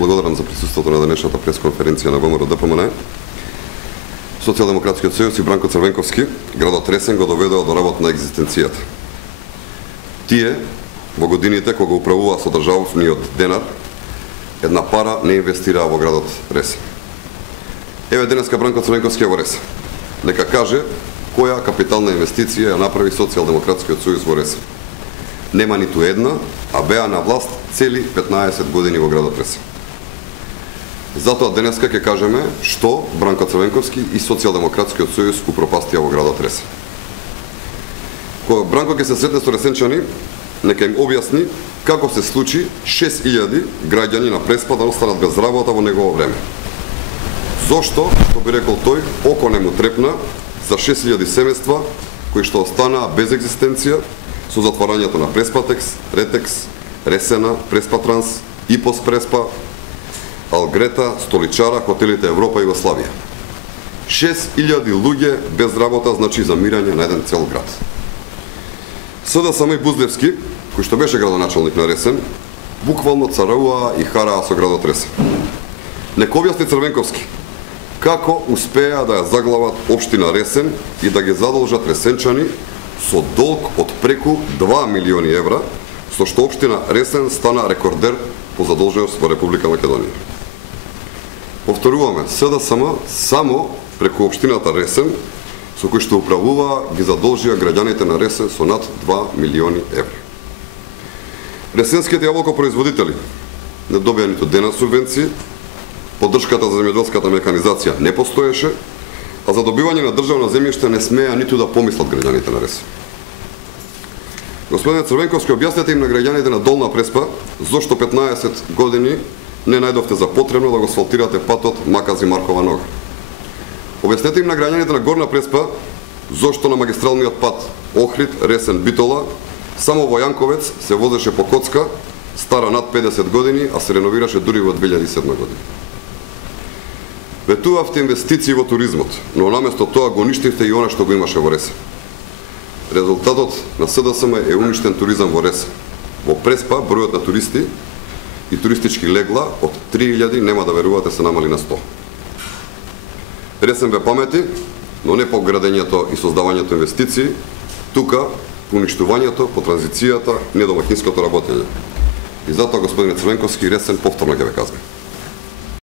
благодарам за присуството на денешната пресконференција на ВМРО ДПМН. Социјалдемократскиот сојуз и Бранко Црвенковски, градот Ресен го доведоа до работ на екзистенцијата. Тие, во годините кога управуваа со државниот денар, една пара не инвестираа во градот Ресен. Еве денеска Бранко Црвенковски е во Ресен. Нека каже која капитална инвестиција ја направи Социјалдемократскиот сојуз во Ресен. Нема ниту една, а беа на власт цели 15 години во градот Ресен. Затоа денеска ќе кажеме што Бранко Црвенковски и Социјалдемократскиот сојуз упропастија во градот Ресен. Кога Бранко ќе се сретне со ресенчани, нека им објасни како се случи 6000 граѓани на Преспа да останат без работа во негово време. Зошто, што би рекол тој, око не му трепна за 6000 семејства кои што останаа без екзистенција со затворањето на Преспатекс, Ретекс, Ресена, Преспатранс, Ипос Преспа, Алгрета, Столичара, хотелите Европа и Југославија. 6000 луѓе без работа значи замирање на еден цел град. СДСМ и Бузлевски, кој што беше градоначалник на Ресен, буквално царуваа и хараа со градот Ресен. Нека објасни Црвенковски како успеа да ја заглават општина Ресен и да ги задолжат ресенчани со долг од преку 2 милиони евра, со што општина Ресен стана рекордер по задолженост во Република Македонија. Повторуваме, СДСМ само преку општината Ресен, со кој што управуваа, ги задолжија граѓаните на Ресен со над 2 милиони евра. Ресенските јаболкопроизводители не добија ниту дена субвенции, поддршката за земјоделската меканизација не постоеше, а за добивање на државно земјиште не смеа ниту да помислат граѓаните на Ресен. Господине Црвенковски, објаснете им на граѓаните на Долна Преспа зошто 15 години не најдовте за потребно да го асфалтирате патот Макази Маркова нога. Објаснете им на граѓаните на Горна Преспа зошто на магистралниот пат Охрид, Ресен, Битола само во Јанковец се возеше по коцка стара над 50 години, а се реновираше дури во 2007 година. Ветувавте инвестиции во туризмот, но наместо тоа го уништивте и она што го имаше во Ресен. Резултатот на СДСМ е уништен туризам во Ресен. Во Преспа бројот на туристи и туристички легла од 3000 нема да верувате се намали на 100. Ресен бе памети, но не по градењето и создавањето инвестиции, тука по уништувањето, по транзицијата, недомакинското работење. И затоа, господине Црвенковски, Ресен повторно ќе ве казвам.